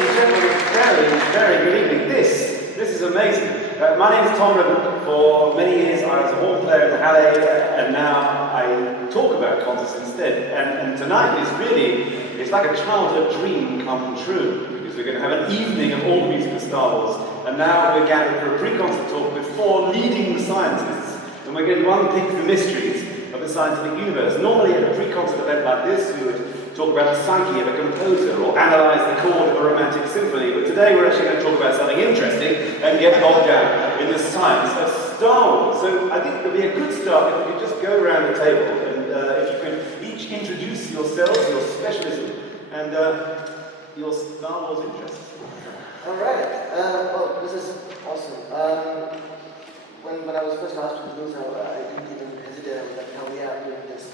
and gentlemen, very good evening. This is amazing. My name is Tom Ribbon. For many years I was a horn player in the Halle, and now I talk about concerts instead. And tonight is really, it's like a childhood dream come true, because we're going to have an evening of all the music of Star Wars. And now we're gathered for a pre-concert talk with 4 leading scientists, and we're going to unpick the mysteries of the scientific universe. Normally at a pre-concert event like this, we would talk about the psyche of a composer or analyse the chord of a romantic symphony, but today we're actually going to talk about something interesting and get bogged down in the science of Star Wars. So I think it would be a good start if we could just go around the table and if you could each introduce yourselves, your specialism, and your Star Wars interests. All right. Well, this is awesome. When I was first asked to do this, I didn't even hesitate. I was like, hell yeah, I'm doing this.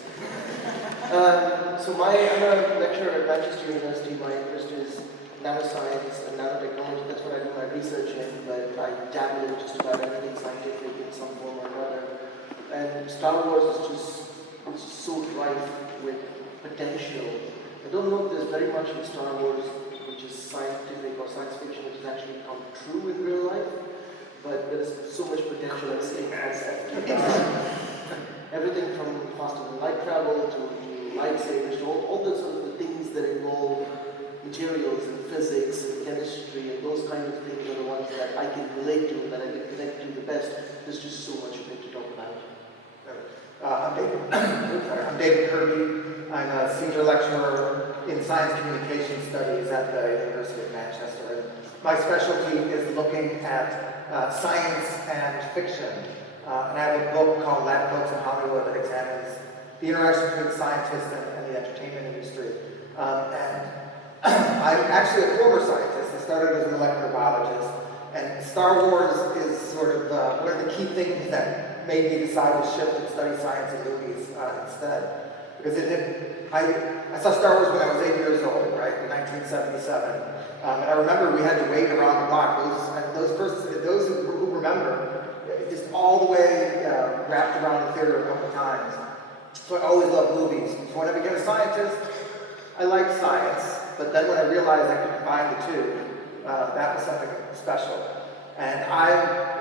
So I'm a lecturer at Manchester University. My interest is nanoscience and nanotechnology. That's what I do my research in, but I dabble in just about everything scientific in some form or another. And Star Wars is just so rife with potential. I don't know if there's very much in Star Wars which is scientific or science fiction which has actually come true in real life, but there's so much potential at stake. Everything from faster than light travel to lightsabers to all those sort of the things that involve materials and physics and chemistry and those kind of things are the ones that I can relate to, that I can connect to the best. There's just so much of it to talk about. I'm David Kirby. I'm a senior lecturer in science communication studies at the University of Manchester. My specialty is looking at science and fiction. And I have a book called Lab Coats in Hollywood that examines the interaction between scientists and the entertainment industry. And I'm actually a former scientist. I started as a molecular biologist. And Star Wars is sort of one of the key things that made me decide to shift and study science in movies instead. Because I saw Star Wars when I was 8 years old, right, in 1977. And I remember we had to wait around the block. Those who remember, just all the way wrapped around the theater a couple times. So I always loved movies. So when I became a scientist, I liked science, but then when I realized I could combine the two, that was something special. And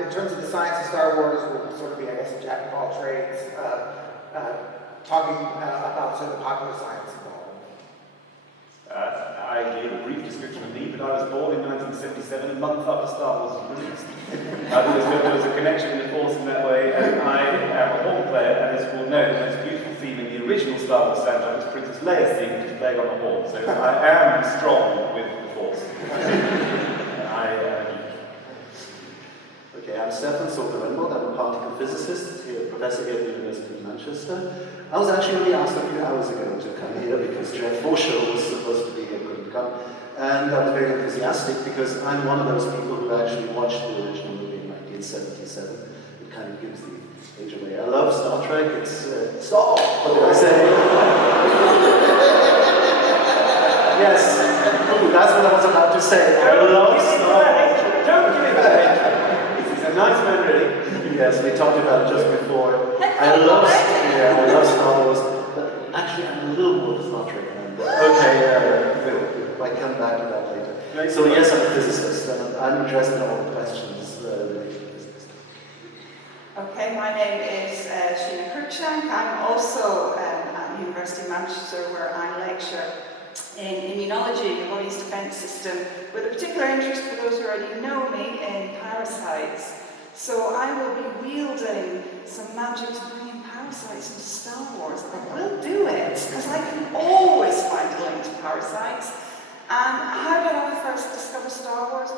in terms of the science of Star Wars, will sort of be, I guess, a jack of all trades, talking about sort of the popular science involved. I gave a brief description of me, but I was born in 1977, a month after Star Wars was released. I always felt there was a connection in the Force in that way, and I am a horn player, and as you all know, the most beautiful theme in the original Star Wars soundtrack was Princess Leia's theme, which is playing on the horn, so I am strong with the Force. Okay, I'm Stefan, Soldner-Rembold. I'm a particle physicist, professor here at the University of Manchester. I was actually only asked a few hours ago to come here because Jeff Forshaw was supposed to be here, couldn't come. And I was very enthusiastic because I'm one of those people who actually watched the original movie in 1977. It kind of gives the age away. I love Star Trek. It's stop! What did I say? Yes, that's what I was about to say. I love Star Wars. Don't give it that hatred. Nice man, really. Yes, we talked about it just before. I love Star Wars, but actually I'm a little more of a Star Trek fan. Okay, I come back to that later. So yes, I'm a physicist, and I'm interested in all the questions related to physics. Okay, my name is Sheena Cruickshank. I'm also at the University of Manchester, where I lecture in Immunology, the body's defense system, with a particular interest, for those who already know me, in parasites. So I will be wielding some magic to bring in parasites into Star Wars. I will do it, because I can always find a link to parasites. And how did I first discover Star Wars?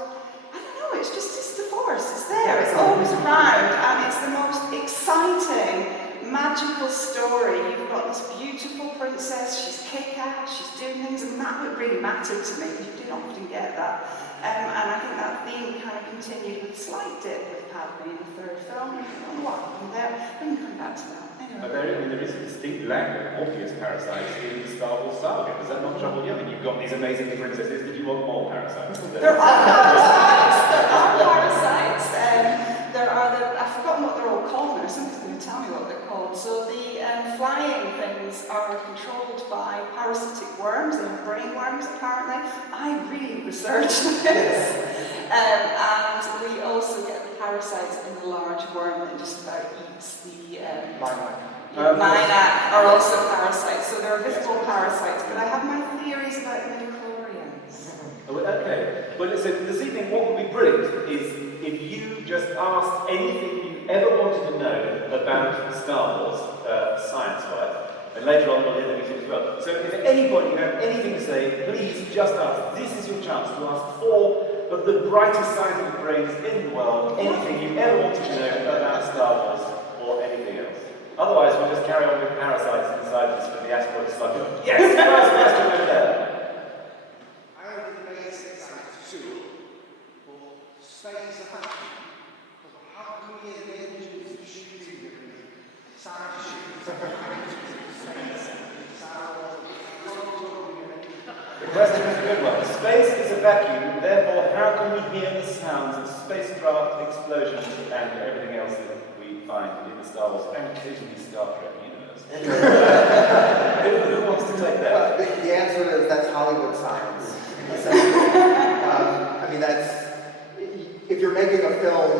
I don't know, it's the Force. It's there, it's always around, and it's the most exciting, magical story. You've got this beautiful princess, she's kick-ass, she's doing things, and that would really matter to me. You didn't often get that. And I think that theme kind of continued with a slight dip with Padme in the third film. I don't know what happened there. We can come back to that. Anyway. But there is a distinct lack of obvious parasites in the Star Wars saga. Does that not trouble you? I mean, you've got these amazing princesses. Did you want more parasites? There are parasites. There are parasites. There are I forgot forgotten what they're all called now. Somebody's going to tell me what they're called. So the flying things are controlled by parasitic worms. They have brain worms, apparently. I really researched this. And we also get the parasites in the large worm that just about eats the... Minac are also parasites, so they're visible parasites. But I have my theories about midichlorians. Okay, well listen, this evening what would be brilliant is if you just asked anything you ever wanted to know about Star Wars, science-wise, and later on we'll hear the music as well. So if at any point you have anything to say, please just ask. This is your chance to ask 4 of the brightest scientific brains in the world, anything you ever wanted to know about Star Wars or anything else. Otherwise we'll just carry on with parasites inside us with the asteroid slugger. Yes, first question over there. The question is a good one. Space is a vacuum, therefore how can we hear the sounds of spacecraft explosions and everything else that we find in the Star Wars and occasionally Star Trek universe? Who wants to take that? The answer is that's Hollywood science. I mean, that's, if you're making a film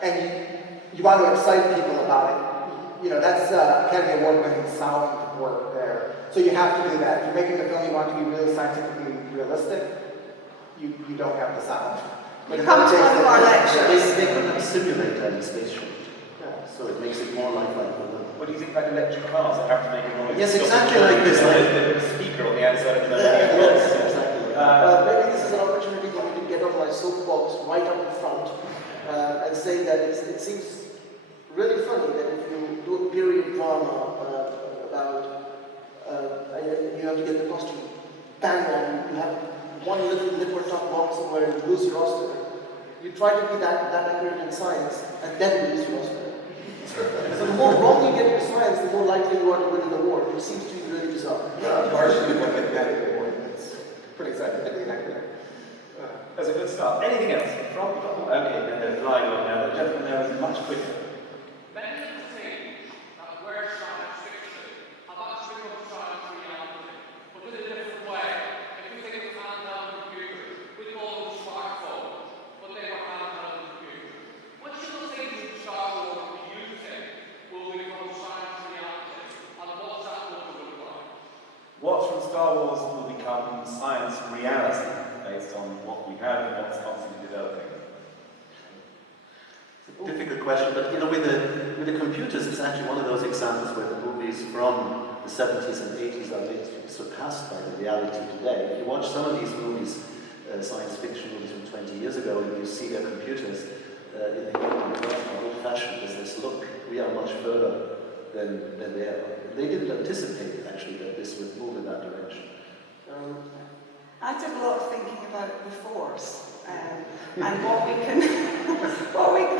and you want to excite people about it, you know, that's Academy Award-winning sound work there. So you have to do that. If you're making a film you want to be really scientifically realistic, you don't have the sound. You come to one of our lectures. They couldn't simulate that in space ship. So it makes it more lifelike for them. What do you think about electric cars that have to make a noise? Yes, exactly like this. There's a speaker on the outside of the Yes, exactly. Maybe this is an opportunity for me to get on my soapbox right up in front and say that it seems really funny that if you do a period drama about you have to get the costume bang on, you have one little nipper top box somewhere and you lose your Oscar. You try to be that accurate in science and then lose your Oscar. So the more wrong you get in science, the more likely you are to win an award, which seems to be really bizarre. Partially one get that award. It's pretty scientifically inaccurate. That's a good start. Anything else? Okay, then they're flying on now. The gentleman there is much quicker. Many of the things that were science fiction have actually become science reality, but in a different way. If you think of handheld computers, we call them smartphones, but they were handheld computers. Which of the things in Star Wars do you think will become science reality, and what's that going to look like? What from Star Wars will become science reality based on what we have and what's constantly developing? Difficult question, but you know, with the computers, it's actually one of those examples where the movies from the 70s and 80s are basically surpassed by the reality today. If you watch some of these movies, science fiction movies from 20 years ago, and you see their computers, in the old-fashioned business, look, we are much further than they are. They didn't anticipate actually that this would move in that direction. I did a lot of thinking about the Force and what we can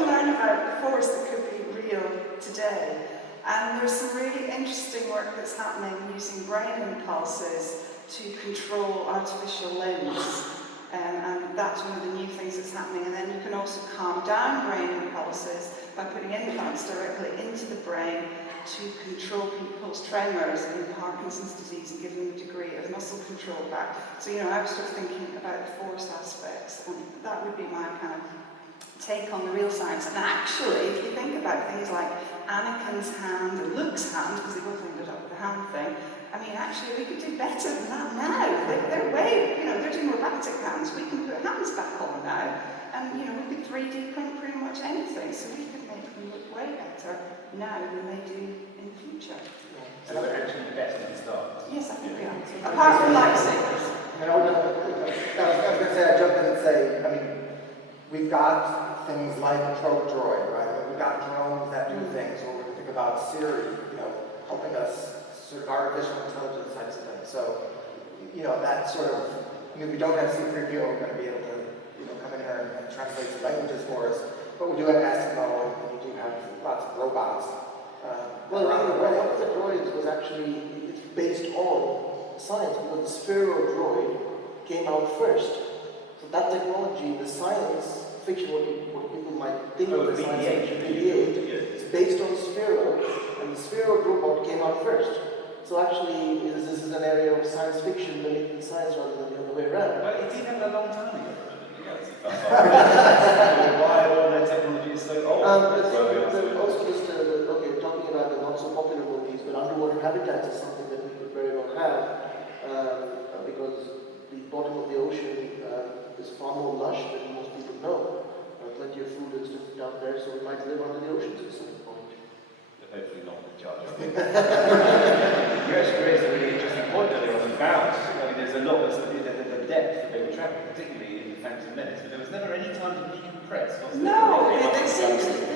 learn about the Force that could be real today. And there's some really interesting work that's happening using brain impulses to control artificial limbs. And that's one of the new things that's happening. And then you can also calm down brain impulses by putting implants directly into the brain to control people's tremors in Parkinson's disease and give them a degree of muscle control back. So, you know, I was sort of thinking about the Force aspects, and that would be my kind of take on the real science. And actually, if you think about things like Anakin's hand and Luke's hand, because they both ended up with the hand thing, I mean, actually, we could do better than that now. They're way, you know, they're doing robotic hands. We can put hands back on now. And, you know, we could 3D print pretty much anything. So we could make them look way better now than they do in the future. So we're actually better than start. Yes, I think we are. Apart from lightsabers. I was going to say, I jumped in and say, I mean, we've got things like Probe Droid, right? We've got drones that do things, or we can think about Siri, you know, helping us sort of artificial intelligence types of things. So, you know, that sort of, I mean, we don't have C3PO, we're going to be able to, you know, come in here and translate some languages for us, but we do have Asimo, and we do have lots of robots. Well, one of the droids was actually, it's based on science, because the Sphero droid came out first. So that technology, the science fiction, what people might think Oh, of as science BB-8. fiction, BB-8, it's based on Sphero, and the Sphero robot came out first. So actually, this is an area of science fiction mimicking science rather than the other way around. But it's even a long time ago. Why all their technology is so old? Also just, okay, talking about the not so popular movies, but underwater habitats is something that we could very well have, because the bottom of the ocean is far more lush than most people know. Plenty of food and stuff down there, so we might live under the oceans at some point. Hopefully not with charges. You actually raised a really interesting point earlier on about, I mean, there's a lot of the depth that they were traveling, particularly in the Phantom Menace, but there was never any time to decompress, was there? No, they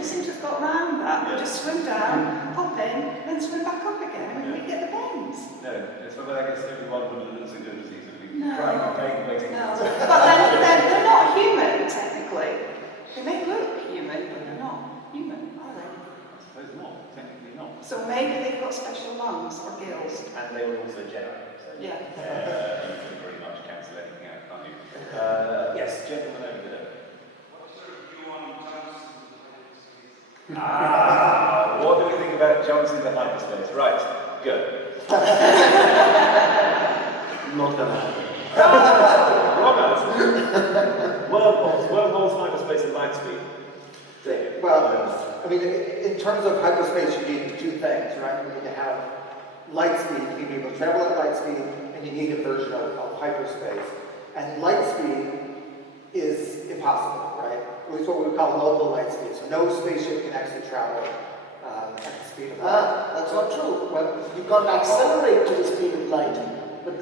seem to have got around that. They just swim down, pop in, then swim back up again, and we get the pains. No, it's what I guess everyone would look so good as these would be No. crying and paying waiting. No, but then they're not human, technically. They may look human, but they're not human, are they? I suppose not, technically not. So maybe they've got special lungs or gills. And they were also Jedi. So Yeah. you can pretty much cancel anything out, can't you? Yes, gentleman over there. What's your view on Johnson? What do we think about jumps into hyperspace? Right, go. Not gonna happen. Wrong answer. Wormholes, hyperspace, and light speed. There. Well, I mean, in terms of hyperspace, you need two things, right? You need to have light speed, you need to be able to travel at light speed, and you need a version of hyperspace. And light speed is impossible, right? It's what we would call local light speed. So no spaceship can actually travel at the speed of light. That's not true. Well, you can't accelerate to the speed of light, but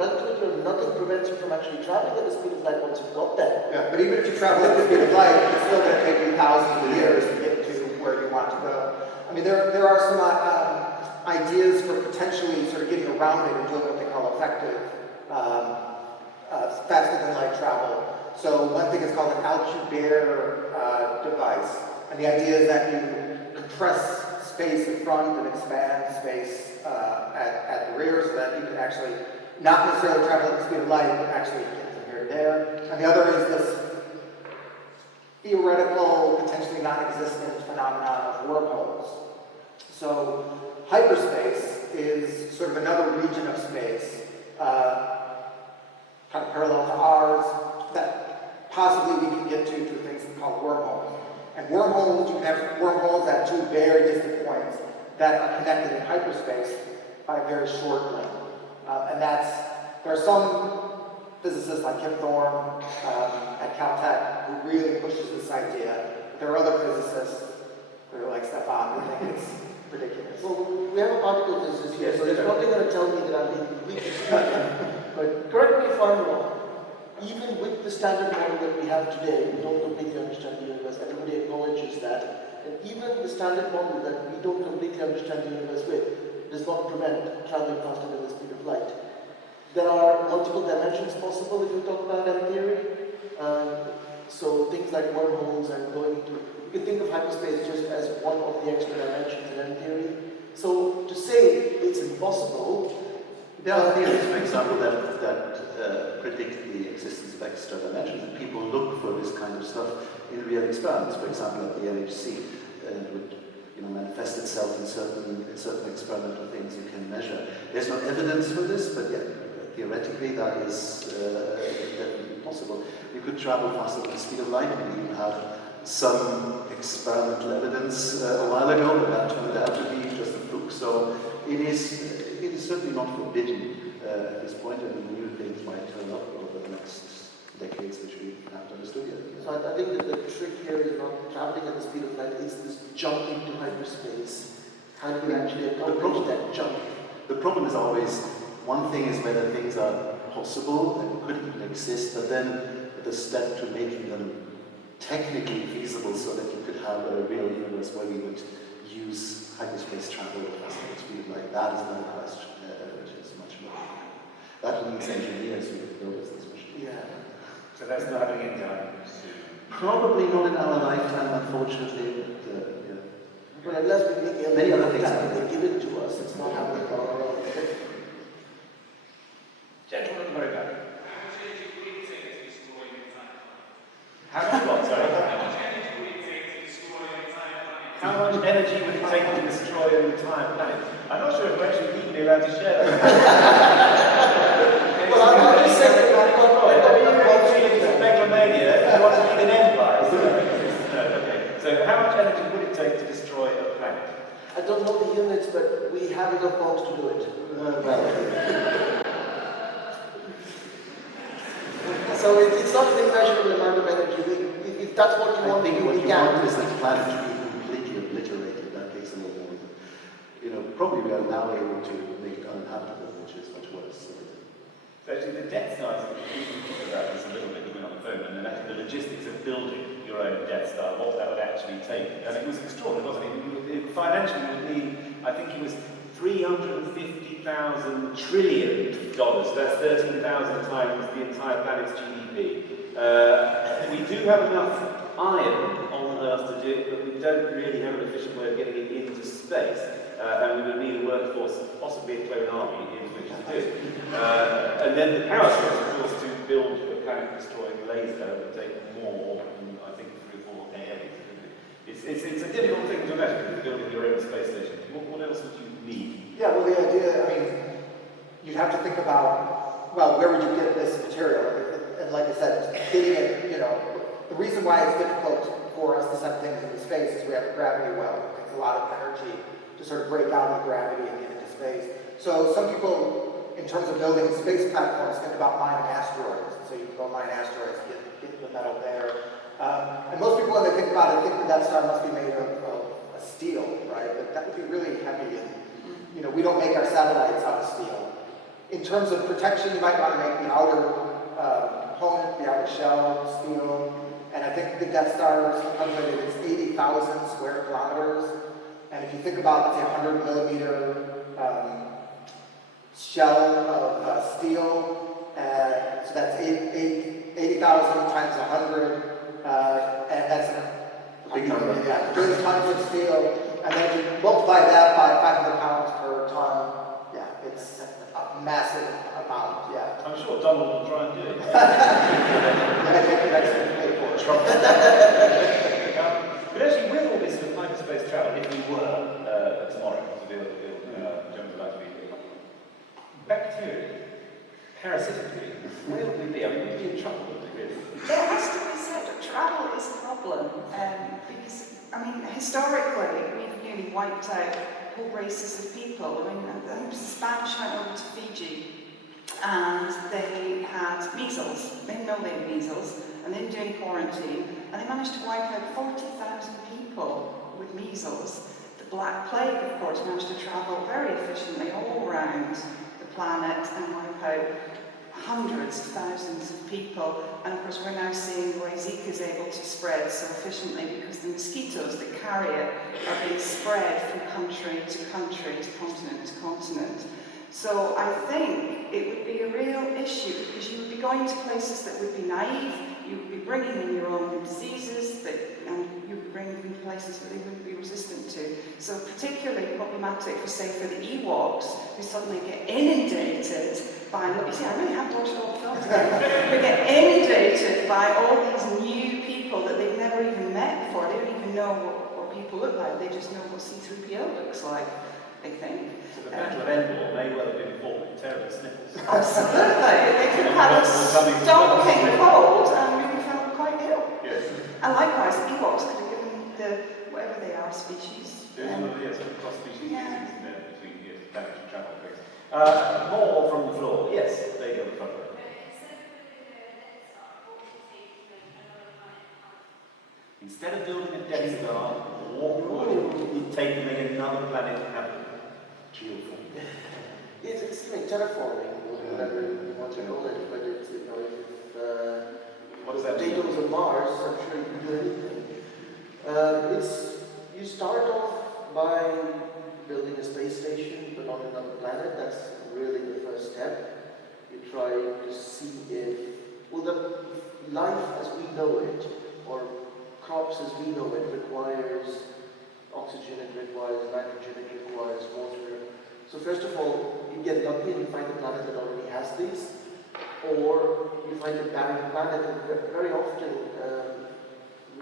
relativity or nothing prevents you from actually traveling at the speed of light once you've got there. Yeah, but even if you travel at the speed of light, it's still going to take you thousands of years to get to where you want to go. I mean, there are some ideas for potentially sort of getting around it and doing what they call effective faster than light travel. So one thing is called an Alcubierre device, and the idea is that you compress space in front and expand space at the rear so that you can actually not necessarily travel at the speed of light, but actually get from here to there. And the other is this theoretical, potentially non-existent phenomenon of wormholes. So hyperspace is sort of another region of space, kind of parallel to ours, that possibly we can get to through things called wormholes. And wormholes, you can have wormholes at two very distant points that are connected in hyperspace by a very short link. And there are some physicists like Kip Thorne at Caltech who really pushes this idea. There are other physicists who are like Stefan who think it's ridiculous. Well, we have a particle physicist here, so he's probably going to tell me that I'm being completely stupid. But correct me if I'm wrong. Even with the standard model that we have today, we don't completely understand the universe. Everybody acknowledges that. And even the standard model that we don't completely understand the universe with does not prevent traveling faster than the speed of light. There are multiple dimensions possible if you talk about M theory. So things like wormholes and going into, you can think of hyperspace just as one of the extra dimensions in M theory. So to say it's impossible. There are theories, for example, that predict the existence of extra dimensions, and people look for this kind of stuff in real experiments. For example, at the LHC, it would manifest itself in certain experimental things you can measure. There's no evidence for this, but yeah, theoretically that is definitely possible. You could travel faster than the speed of light. We even had some experimental evidence a while ago, but that turned out to be just a fluke. So it is certainly not forbidden at this point, and new things might turn up over the next decades, which we haven't understood yet. So I think that the trick here is not traveling at the speed of light, it's this jumping to hyperspace. How do we actually accomplish that jump? The problem is always, one thing is whether things are possible and could even exist, but then the step to making them technically feasible so that you could have a real universe where we would use hyperspace travel at the speed of light, that is another question, which is much more. That needs engineers who could build this machine. Yeah. So that's not happening anytime soon. Probably not in our lifetime, unfortunately, but yeah. But unless we make Many other things time, happen. they give it to us, it's not happening on our own. Gentlemen, at the very back. How much energy will it take to destroy the planet? How much what, sorry? How much energy I'm not sure if we're actually legally allowed to share that. Well, I'm just saying that I've got feelings of megalomania. You want to lead an empire. No, okay. So how much energy would it take to destroy a planet? I don't know the units, but we have enough bombs to do it. So it's not an immeasurable amount of energy. If that's what you want, I think what we you can. want is the planet to be completely obliterated. That takes a little more. Probably we are now able to make it uninhabitable, which is much worse. So actually the Death Star, we can talk about this a little bit when we're on the phone, and then actually the logistics of building your own Death Star, what that would actually take. And it was extraordinary, wasn't it? Financially, it would need, I think it was $350,000 trillion. That's 13,000 times the entire planet's GDP. We do have enough iron on Earth to do it, but we don't really have an efficient way of getting it into space. And we would need a workforce, possibly a clone army, in which to do it. And then the power source, of course, to build a planet-destroying laser would take more than, I think, 3 or 4 days. It's a difficult thing to imagine, building your own space station. What else would you need? Yeah, well, the idea, you'd have to think about, well, where would you get this material? And like I said, getting it, the reason why it's difficult for us to send things into space is we have a gravity well. It takes a lot of energy to sort of break out of gravity and get into space. So some people, in terms of building space platforms, think about mining asteroids. So you can go mine asteroids, get the metal there. And most people, when they think about it, think that Death Star must be made of steel, right? That would be really heavy, and we don't make our satellites out of steel. In terms of protection, you might want to make the outer component, the outer shell, steel. And I think the Death Star is calculated it's 80,000 square kilometers. And if you think about, let's say, 100 millimeter shell of steel, so that's 80,000 times 100, and that's a big number. Yeah, 30 tons of steel, and then you multiply that by 500 pounds per ton. Yeah, it's a massive amount. Yeah. I'm sure Donald will try and do it. And I think the next thing to pay for it. But actually, with all this sort of hyperspace travel, if we were tomorrow to do Jones about to be bacteria, parasitically, where would we be? We'd be in trouble, wouldn't we, really? It has to be said that travel is a problem because, historically, we've nearly wiped out whole races of people. I think the Spanish went over to Fiji and they had measles. They didn't know they had measles, and they didn't do any quarantine, and they managed to wipe out 40,000 people with measles. The Black Plague, of course, managed to travel very efficiently all around the planet and wipe out hundreds of thousands of people, and of course we're now seeing why Zika is able to spread so efficiently because the mosquitoes that carry it are being spread from country to country, to continent to continent. So I think it would be a real issue because you would be going to places that would be naive, you would be bringing in your own diseases, and you would be bringing them to places that they wouldn't be resistant to. So particularly problematic for, say, for the Ewoks, who suddenly get inundated by, you see, I really have watched all the films again. They get inundated by all these new people that they've never even met before. They don't even know what people look like. They just know what C-3PO looks like, they think. So the Battle of Endor may well have been fought with terrible sniffles. Absolutely. They could have had a stonking cold and really felt quite ill. Yes. And likewise, Ewoks could have given the, whatever they are, species. There's one of the sort of cross-species Yeah. between planetary travel things. More from the floor. Yes, there you go, the front row. Instead of building a Death Star, what would it take to make another planet happen? Geoforming. It's terraforming, whatever you want to call it, but it's, if What does that mean? potatoes on Mars, I'm sure you can do anything. You start off by building a space station, but on another planet. That's really the first step. You try to see if, the life as we know it, or crops as we know it, requires oxygen, it requires nitrogen, it requires water. So first of all, you get lucky and you find a planet that already has these, or you find a barren planet, and very often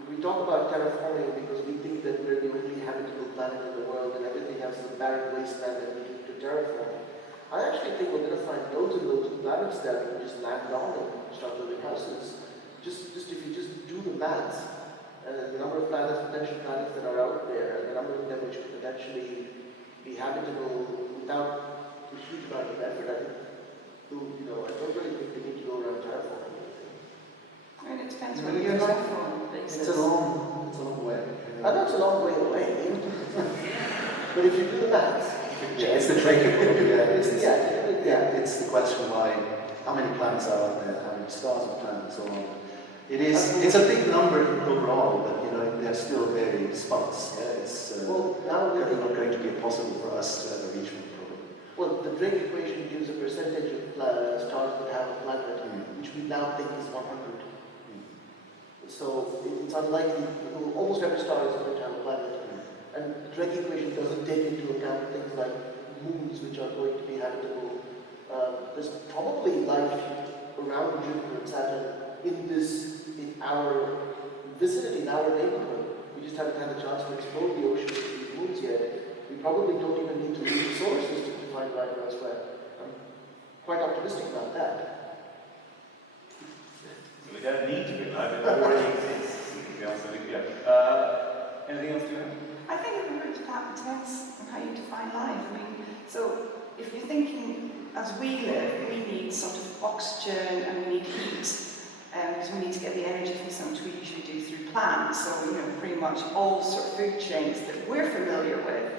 we we talk about terraforming because we think that we're the only habitable planet in the world and everything else is a barren wasteland that we need to terraform. I actually think we're going to find loads and loads of planets that we can just land on and start building houses. Just if you just do the maths, the number of planets, potential planets that are out there, and the number of them which could potentially be habitable without a huge amount of effort, I think, I don't really think we need to go around terraforming anything. I mean, it depends what you're going for. It's a long way. I know it's a long way away, but if you do the maths, Yeah, it's the tricky one. Yeah, it's it's the question why, how many planets are out there, how many stars and planets, so on. It's a big number overall, but there are still varying spots. Yeah, it's now probably not going to be possible for us to ever reach one problem. well, the Drake equation gives a percentage of stars that have a planet, which we now think is 100. So it's unlikely, almost every star is going to have a planet. And the Drake equation doesn't take into account things like moons, which are going to be habitable. There's probably life around Jupiter and Saturn in our vicinity, in our neighborhood. We just haven't had a chance to explore the oceans of these moons yet. We probably don't even need to leave the solar system to find life elsewhere. I'm quite optimistic about that. So we don't need to be live, it already exists. The answer is yeah. Anything else to add? I think it really depends on how you define life. I mean, so if you're thinking, as we live, we need sort of oxygen and we need heat, because we need to get the energy from something which we usually do through plants. So, pretty much all sort of food chains that we're familiar with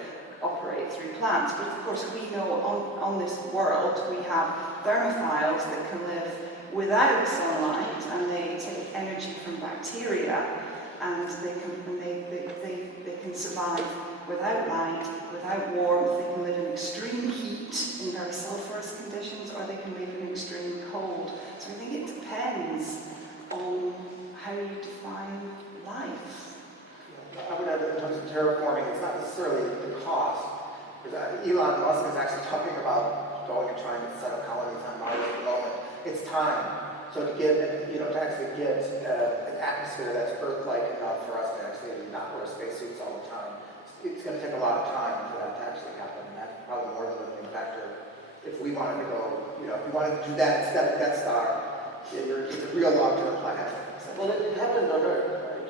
operate through plants. But of course, we know on this world we have thermophiles that can live without sunlight, and they take energy from bacteria, and they can survive without light, without warmth. They can live in extreme heat in very sulfurous conditions, or they can live in extreme cold. So I think it depends on how you define life. I would add that in terms of terraforming, it's not necessarily the cost. Because Elon Musk is actually talking about going and trying to set up colonies on Mars at the moment. It's time. So to get, to actually get an atmosphere that's Earth-like enough for us to actually not wear spacesuits all the time, it's going to take a lot of time for that to actually happen. And that's probably more than the limiting factor. If we wanted to go, if we wanted to do that instead of Death Star, it's a real long-term plan. Well, it happened on Earth, right?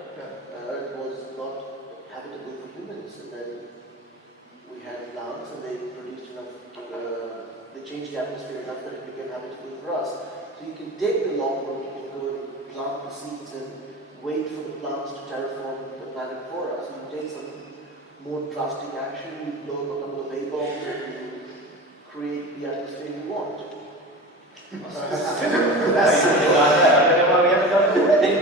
Earth was not habitable for humans, and then we had plants, and they produced enough. They changed the atmosphere enough that it became habitable for us. So you can take the long road. You can go and plant the seeds and wait for the plants to terraform the planet for us. You can take some more drastic action. You blow up a couple of A-bombs and you create the atmosphere you want. That's something like that. I don't know why we haven't done it already.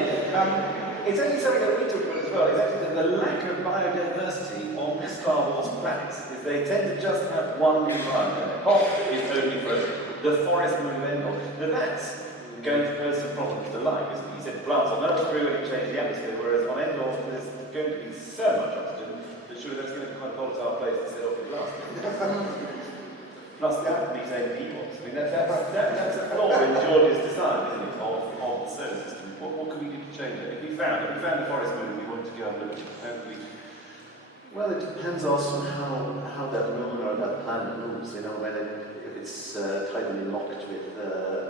It's actually something that we talk about as well. It's actually the lack of biodiversity on the Star Wars planets. Is they tend to just have one environment. Hoth is only for the forest moon of Endor. Now that's going to pose some problems to life, isn't it? You said plants on Earth grew and it changed the atmosphere, whereas on Endor there's going to be so much oxygen that surely that's going to be quite a volatile place to set off at last. Plus that methane P-box. I mean, that's a flaw in George's design, isn't it, of the solar system. What can we do to change it? If we found the forest moon we wanted to go and look at, Well, it depends also on how that moon or that planet moves. If it's tightly locked with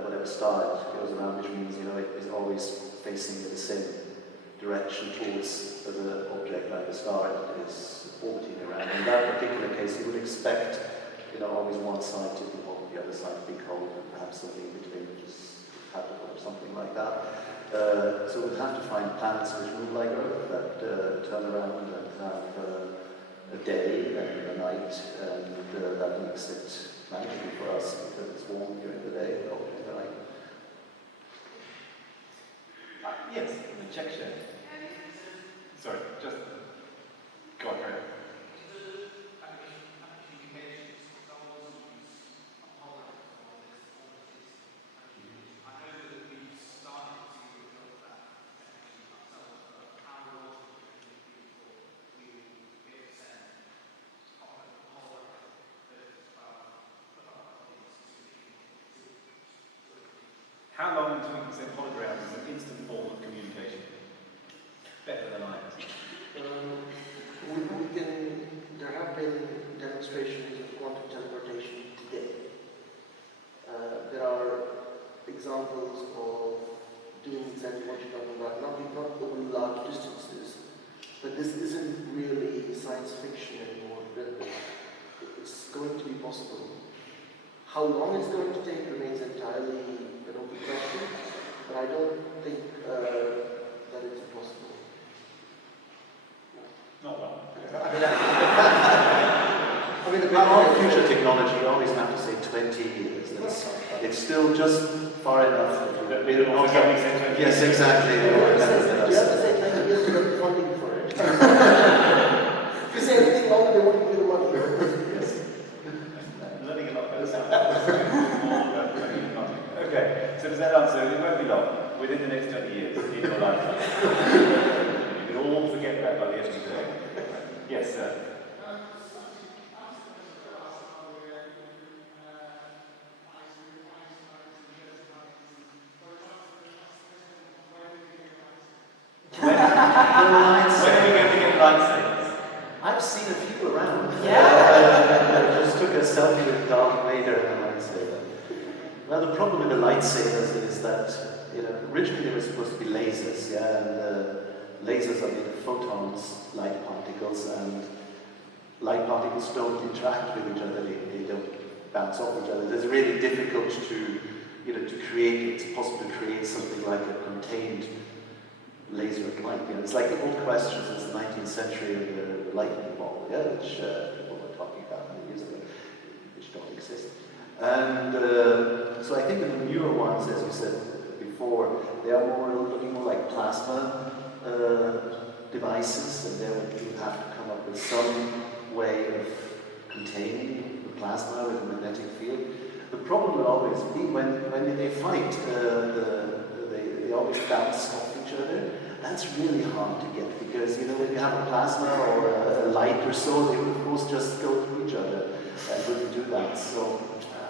whatever star it goes around, which means it is always facing the same direction towards the object like the star it is orbiting around. In that particular case, you would expect always one side to be hot, the other side to be cold, and perhaps something in between, which is habitable or something like that. So we'd have to find planets which move like Earth, that turn around and have a day and a night, and that makes it manageable for us because it's warm during the day and cold during the night. yes, the check share. Sorry, just go on, carry on. How long until we can send holograms as an instant form of communication? better than I am? There have been demonstrations of quantum teleportation today. There are examples of doing exactly what you're talking about, not over large distances, but this isn't really science fiction anymore. It's going to be possible. How long it's going to take remains entirely an open question, but I don't think that it's impossible. Not long. I mean, the big Our future technology, you always have to say 20 years. It's still just far enough. Yes, exactly. You have to say 20 years to get funding for it. If you say anything longer, they won't give you the money. Yes. I'm learning a lot about sound. Okay, so does that answer? It won't be long. Within the next 20 years, in your lifetime. You can all forget that by the end of the day. Yes, sir. When are we going to get lightsabers? I've seen a few around. Yeah. I just took a selfie with Darth Vader and a lightsaber. Well, the problem with the lightsabers is that, originally they were supposed to be lasers, and lasers are made of photons, light particles, and light particles don't interact with each other, they don't bounce off each other. It's really difficult to create, it's possible to create something like a contained laser of light. It's like the old question since the 19th century of the lightning ball, which people were talking about many years ago, which don't exist. And so I think the newer ones, as you said before, they are looking more like plasma devices, and there you have to come up with some way of containing the plasma with a magnetic field. The problem will always be when they fight, they always bounce off each other. That's really hard to get because when you have a plasma or a light or so, they would of course just go through each other and wouldn't do that. So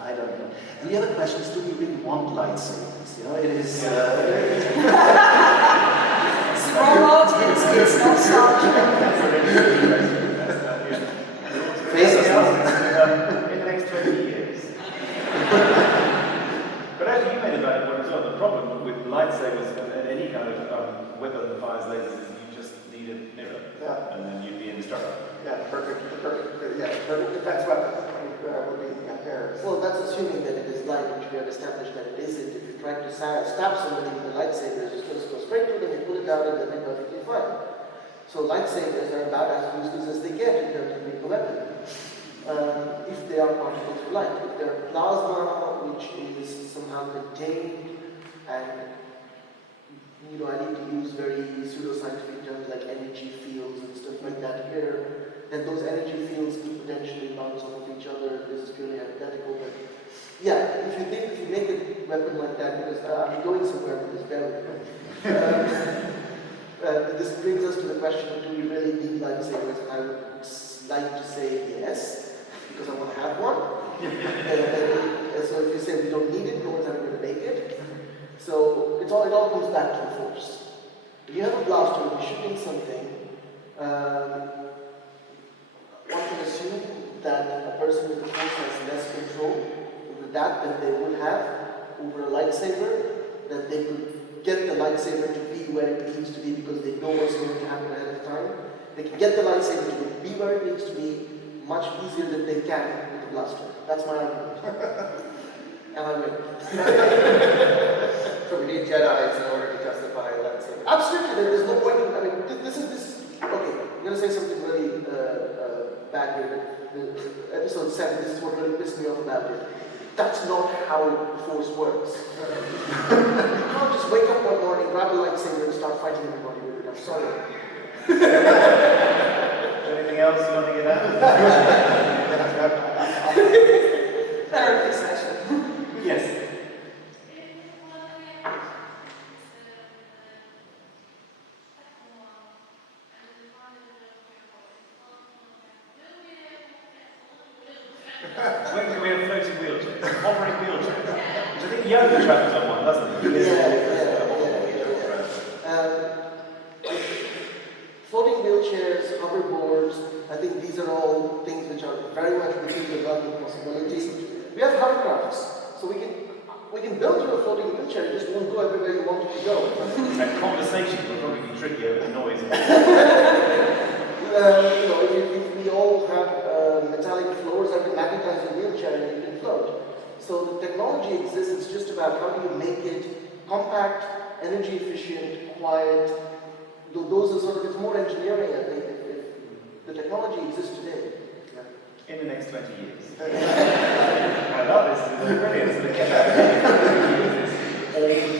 I don't know. And the other question is, do we really want lightsabers? It is. Small audience, it's not Star Face us in the next 20 years. But actually, you made a valid point as well. The problem with lightsabers and any kind of weapon that fires lasers is you just need a mirror, and then you'd be indestructible. perfect defense weapon would be there. Well, that's assuming that it is light, which we have established that it isn't. If you try to stab somebody with a lightsaber, it's just go straight to them, you pull it out, and then they're perfectly fine. So lightsabers are about as useless as they get in terms of being a weapon. If they are particles of light. If they're plasma, which is somehow contained, and I need to use very pseudoscientific terms like energy fields and stuff like that here, then those energy fields could potentially bounce off of each other. This is purely hypothetical, but yeah, if you make a weapon like that, because I'm going somewhere with this barrel. This brings us to the question of, do we really need lightsabers? I would like to say yes, because I want to have one. So if you say we don't need it, no one's ever going to make it. So it all comes back to the force. If you have a blaster and you're shooting something, one can assume that a person with the force has less control over that than they would have over a lightsaber, that they could get the lightsaber to be where it needs to be because they know what's going to happen ahead of time. They can get the lightsaber to be where it needs to be much easier than they can with the blaster. That's my argument. And I win. So we need Jedis in order to justify a lightsaber. Absolutely, there's no point in, this is, okay, I'm going to say something really bad here. Episode 7, this is what really pissed me off about it. That's not how the force works. You can't just wake up one morning, grab a lightsaber and start fighting everybody with it. I'm sorry. Anything else you want to get out? Therapy session. Yes. When can we have floating wheelchairs? Hovering wheelchairs? Which I think yoga travels on one, doesn't it? think these are all things which are very much within the realm of possibilities. We have hovercrafts, so we can build you a floating wheelchair, you just won't go everywhere you want it to go. And conversation will probably be tricky over the noise. If we all have metallic floors, I can magnetize your wheelchair and you can float. So the technology exists, it's just about how do you make it compact, energy efficient, quiet. Those are sort of, it's more engineering, I think, if the technology exists today. In the next 20 years. I love this, it's brilliant. So they get that all the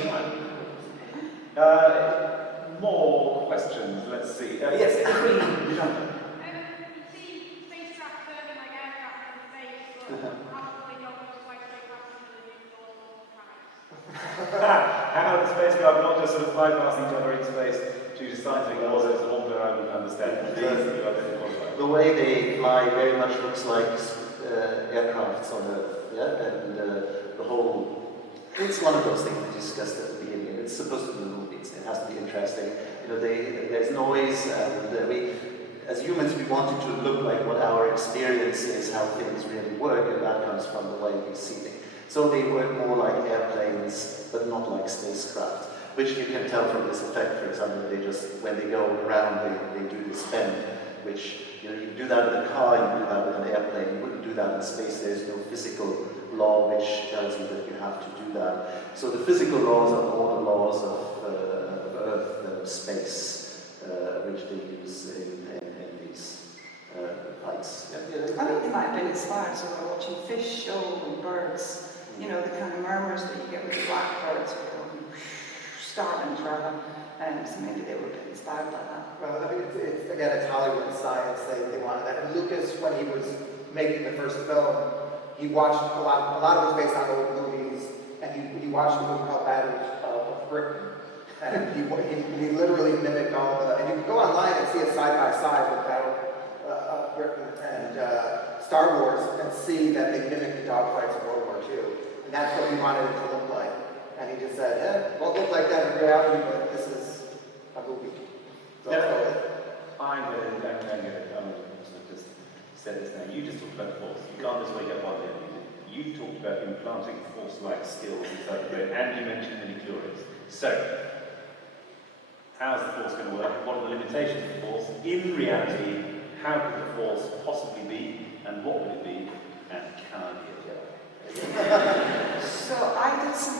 time. More questions, let's see. Yes, Aravind, jump in. You see spacecraft serving like aircraft in space, but probably not just like spacecraft in the How the spacecraft not just sort of bypass each other in space due to scientific laws, it's an order I would understand. The way they fly very much looks like aircrafts on Earth, yeah, and the whole. It's one of those things we discussed at the beginning. It's supposed to be movies. It has to be interesting. There's noise, and we, as humans, we want it to look like what our experience is, how things really work, and that comes from the way we see them. So they work more like airplanes, but not like spacecraft, which you can tell from this effect. For example, they just, when they go around, they do this bend, which, you do that with a car, you do that with an airplane, you wouldn't do that in space. There's no physical law which tells you that you have to do that. So the physical laws are more the laws of Earth than of space, which they use in these flights. I think they might have been inspired, so by watching fish show and birds, the kind of murmurs that you get with the blackbirds, starlings rather, so maybe they were a bit inspired by that. Well, I mean, it's Hollywood science. They wanted that. And Lucas, when he was making the first film, he watched a lot of it was based on old movies, and he watched a movie called Battle of Britain, and he literally mimicked all the. And you can go online and see it side by side with Battle of Britain and Star Wars, and see that they mimicked the dogfights of World War II, and that's what he wanted it to look like. And he just said, it won't look like that in reality, but this is a movie. So I'm going to just say this now. You just talked about force. You can't just wake up one day and use it. You talked about implanting force-like skills inside the brain, and you mentioned midi-chlorians. So, how's the force going to work? What are the limitations of the force? In reality, how could the force possibly be, and what would it be, and can I be a Jedi? So I did some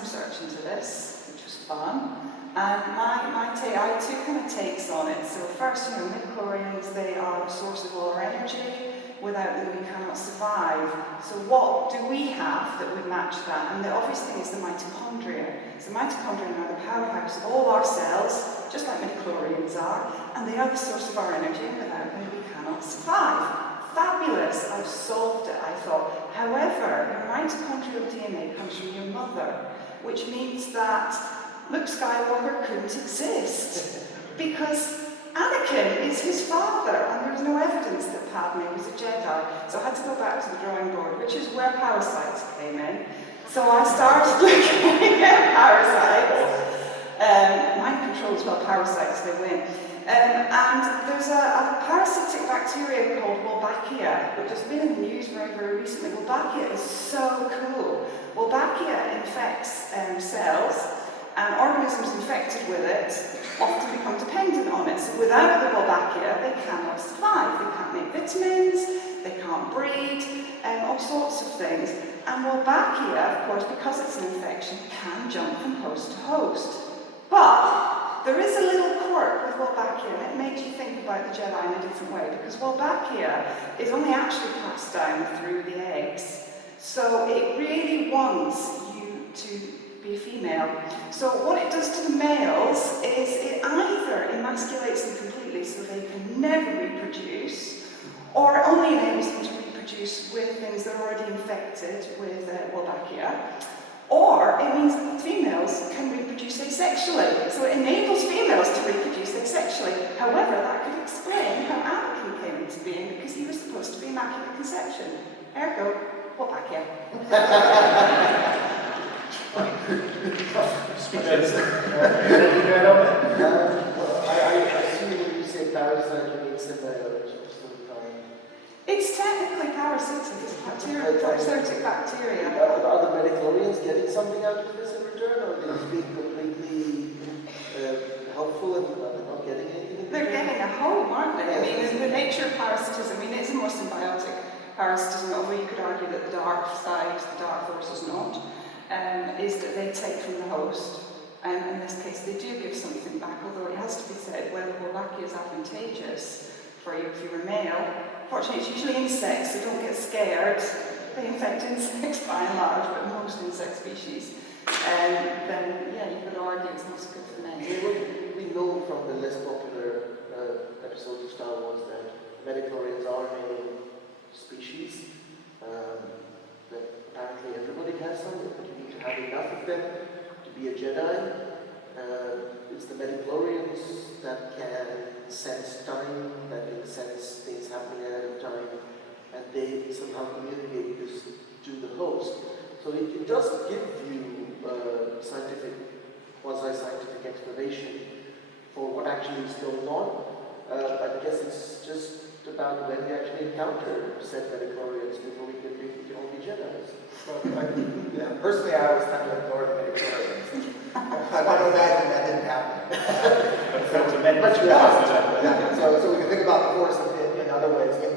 research into this, which was fun. And my take, I had two kind of takes on it. So first, midichlorians, they are the source of all our energy. Without them, we cannot survive. So what do we have that would match that? And the obvious thing is the mitochondria. So mitochondria are the powerhouse of all our cells, just like midichlorians are, and they are the source of our energy, and without them, we cannot survive. Fabulous, I've solved it, I thought. However, your mitochondrial DNA comes from your mother, which means that Luke Skywalker couldn't exist because Anakin is his father, and there was no evidence that Padme was a Jedi. So I had to go back to the drawing board, which is where parasites came in. So I started looking at parasites. Mind control as well, parasites, they win. And there's a parasitic bacteria called Wolbachia, which has been in the news very, very recently. Wolbachia is so cool. Wolbachia infects cells, and organisms infected with it often become dependent on it. So without the Wolbachia, they cannot survive. They can't make vitamins, they can't breed, all sorts of things. And Wolbachia, of course, because it's an infection, can jump from host to host. But there is a little quirk with Wolbachia, and it makes you think about the Jedi in a different way, because Wolbachia is only actually passed down through the eggs. So it really wants you to be a female. So what it does to the males is it either emasculates them completely so they can never reproduce, or it only enables them to reproduce with things that are already infected with Wolbachia, or it means that females can reproduce asexually. So it enables females to reproduce asexually. However, that could explain how Anakin came into being, because he was supposed to be Immaculate Conception. Ergo, Wolbachia. I assume when you say parasite, you mean symbiote of some It's technically parasitic, it's parasitic bacteria. Are the Mediclorians getting something out of this in return, or are they just being completely helpful and they're not getting anything? They're getting a home, aren't they? I mean, the nature of parasitism, I mean, it's more symbiotic parasitism, although you could argue that the dark side, the dark force is not, is that they take from the host. In this case, they do give something back, although it has to be said, whether Holacracia is advantageous for you if you're a male. Fortunately, it's usually insects, so don't get scared. They infect insects by and large, but most insect species. Then, yeah, you could argue it's not so good for men. We know from the less popular episodes of Star Wars that Mediclorians are a species. That apparently everybody has some, but you need to have enough of them to be a Jedi. It's the Mediclorians that can sense time, that can sense things happening ahead of time, and they somehow communicate this to the host. So it does give you scientific, quasi-scientific explanation for what actually is going on. I guess it's just about when we actually encounter said Mediclorians before we can think we can all be Jedis. Yeah, personally, I always tend to ignore the Mediclorians. I don't imagine that didn't happen. So we can think about the Force in other ways. I mean,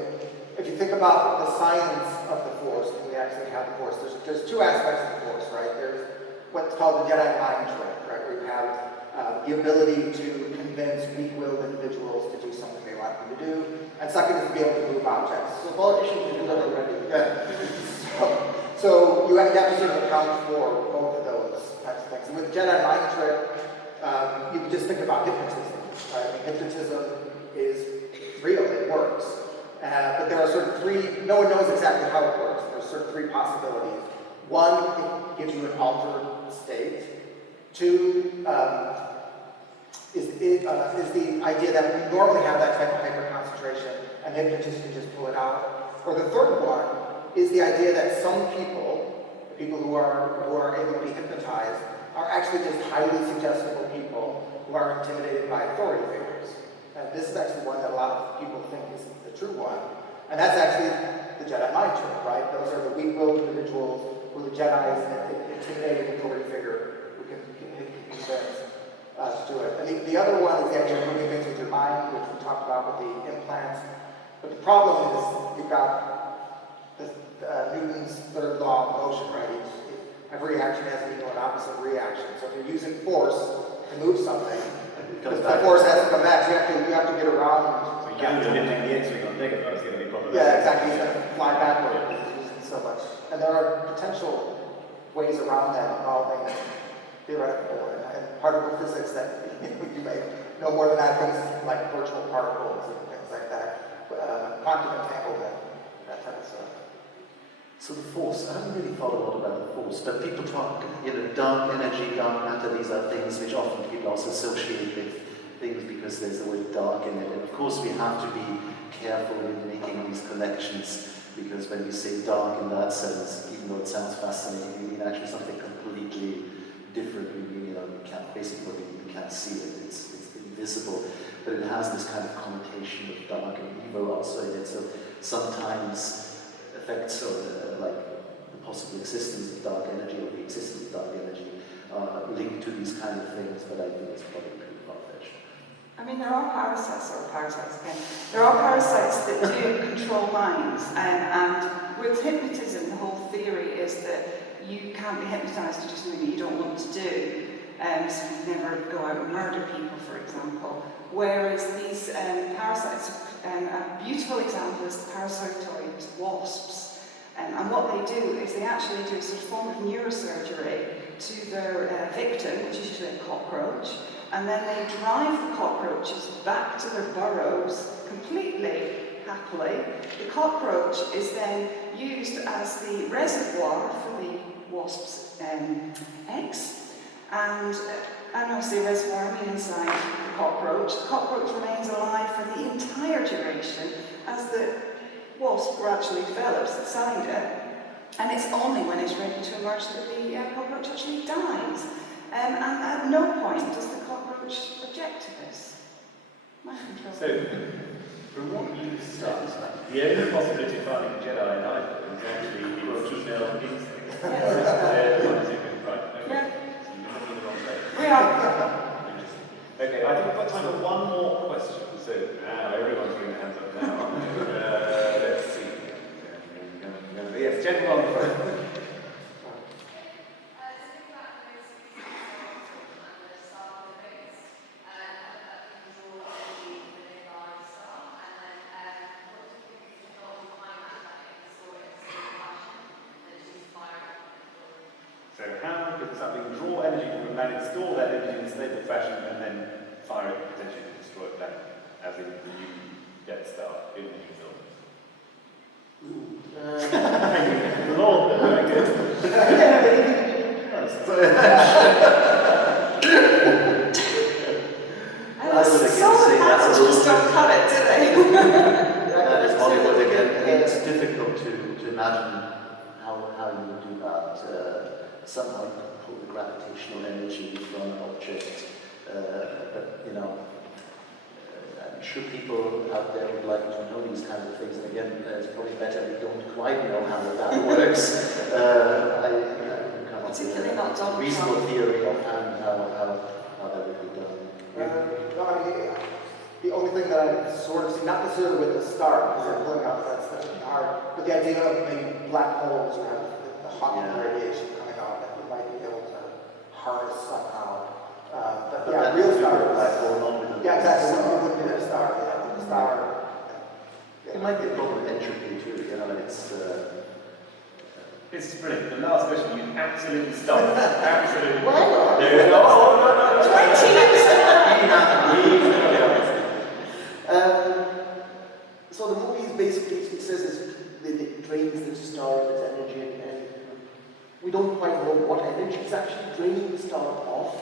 if you think about the science of the Force, we actually have the Force. There's two aspects of the Force, right? There's what's called the Jedi mind trick, right? Where you have the ability to convince weak-willed individuals to do something they want them to do, and second is to be able to move objects. So politicians do that already. Yeah. So you have to sort of account for both of those types of things. And with the Jedi mind trick, you can just think about hypnotism. Right? I mean, hypnotism is real, it works. But there are sort of three, no one knows exactly how it works. There's sort of three possibilities. One, it gives you an altered state. Two, is the idea that we normally have that type of hyperconcentration and hypnotists can just pull it out. Or the third one is the idea that some people, the people who are able to be hypnotized, are actually just highly suggestible people who are intimidated by authority figures. And this is actually one that a lot of people think is the true one. And that's actually the Jedi mind trick, right? Those are the weak-willed individuals who the Jedi is an intimidating authority figure who can convince to do it. And the other one is the idea of moving things with your mind, which we talked about with the implants. But the problem is you've got Newton's third law of motion, right? Every action has an equal and opposite reaction. So if you're using force to move something, the force has to come back. So you have to get around. So you're lifting the X-wing on Dagobah is going to be problematic. Yeah, exactly. He's going to fly backward because he's using so much. And there are potential ways around that involving theoretical and particle physics that you may know more than that, things like virtual particles and things like that, quantum entanglement, that type of stuff. So the Force, I haven't really thought a lot about the Force, but people talk, dark energy, dark matter, these are things which often people also associate with things because there's the word dark in it. And of course we have to be careful in making these connections, because when we say dark in that sense, even though it sounds fascinating, we mean actually something completely different. We mean, we can't, basically we can't see it, it's invisible, but it has this kind of connotation of dark and evil also in it. So sometimes effects or like the possible existence of dark energy or the existence of dark energy are linked to these kind of things, but I think it's probably pretty far-fetched. I mean, there are parasites again. There are parasites that do control minds, and with hypnotism, the whole theory is that you can't be hypnotized to do something that you don't want to do. So you never go out and murder people, for example. Whereas these parasites, a beautiful example is the parasitoid wasps. And what they do is they actually do a sort of form of neurosurgery to their victim, which is usually a cockroach, and then they drive the cockroaches back to their burrows completely happily. The cockroach is then used as the reservoir for the wasp's eggs. And obviously a reservoir, I mean inside the cockroach. The cockroach remains alive for the entire duration as the wasp gradually develops inside it. And it's only when it's ready to emerge that the cockroach actually dies. And at no point does the cockroach object to this. Mind control. So, From what you said, the only possibility of finding a Jedi in either is actually female instincts. Right? Okay. Yeah. So you're looking in the wrong place. We are. Okay, I think we've got time for one more question. So now everyone's putting their hands up now. Let's see. Yes, gentleman on the front. So how could something draw energy from a planet, store that energy in a stable fashion, and then fire it potentially to destroy a planet, as in the new Death Star in the new film? Lord, very good. I would again Some of the say that's a passengers little don't bit- cut it, do they? That is Hollywood again. I mean, it's difficult to imagine how you would do that. Somehow pull the gravitational energy from an object. But, you know, I'm sure people out there would like to know these kinds of things. And again, it's probably better we don't quite know how that works. I come up Particularly with not a Donald reasonable Trump. theory of how that would be done. No, I mean, the only thing that I sort of see, not necessarily with the star, because they're pulling out that's hard, but the idea of maybe black holes or the hot radiation coming out that we might be able to harness somehow. But yeah, that real would be stars. a black hole, not with a Yeah, exactly. star. It wouldn't be a star. Yeah, the star. It might be a problem with entropy too, you know, it's... This is brilliant. The last question, you absolutely stopped. Absolutely. Well, There you go. Oh, no. 20 years So the movie is basically, it says it drains the star of its energy, and we don't quite know what energy is actually draining the star off.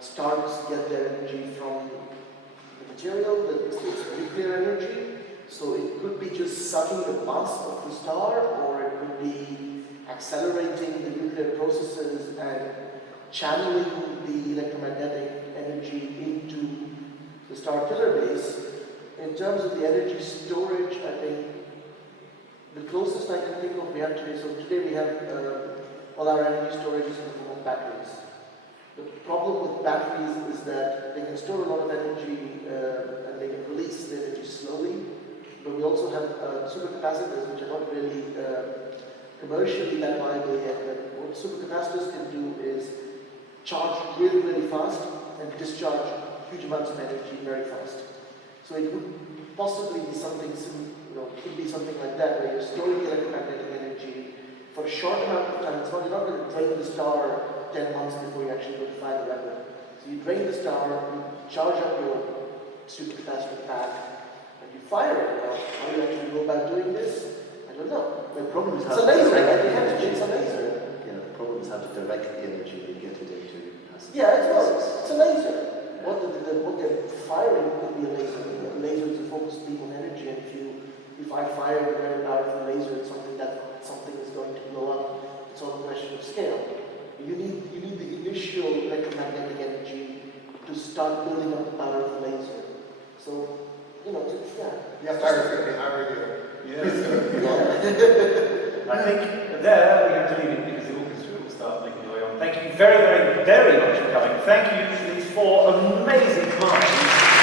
Stars get their energy from the material, it's nuclear energy, so it could be just sucking the mass of the star, or it could be accelerating the nuclear processes and channeling the electromagnetic energy into the star killer base. In terms of the energy storage, I think the closest I can think of we have today, so today we have all our energy storage is in the form of batteries. The problem with batteries is that they can store a lot of energy and they can release the energy slowly, but we also have supercapacitors which are not really commercially that viable yet. But what supercapacitors can do is charge really, really fast and discharge huge amounts of energy very fast. So it would possibly be something, could be something like that, where you're storing electromagnetic energy for a short amount of time. You're not going to drain the star 10 months before you actually go to find the weapon. So you drain the star, you charge up your supercapacitor pack, and you fire it. Now, how do you actually go about doing this? I don't know. The problem is It's how a laser, direct right? the You have to energy. it's a laser. Yeah, the problem is how to direct the energy and get it into capacity. Yeah, it's a laser. What they're firing could be a laser. A laser is a focused beam of energy, and if I fire a very powerful laser at something is going to blow up, it's all a question of scale. You need the initial electromagnetic energy to start building up the power of the laser. So, yeah. Yeah, stars are going to be high radio. Yes. I think there we have to leave it because the orchestra will start making their way on. Thank you very, very, very much for coming. Thank you to these four amazing minds.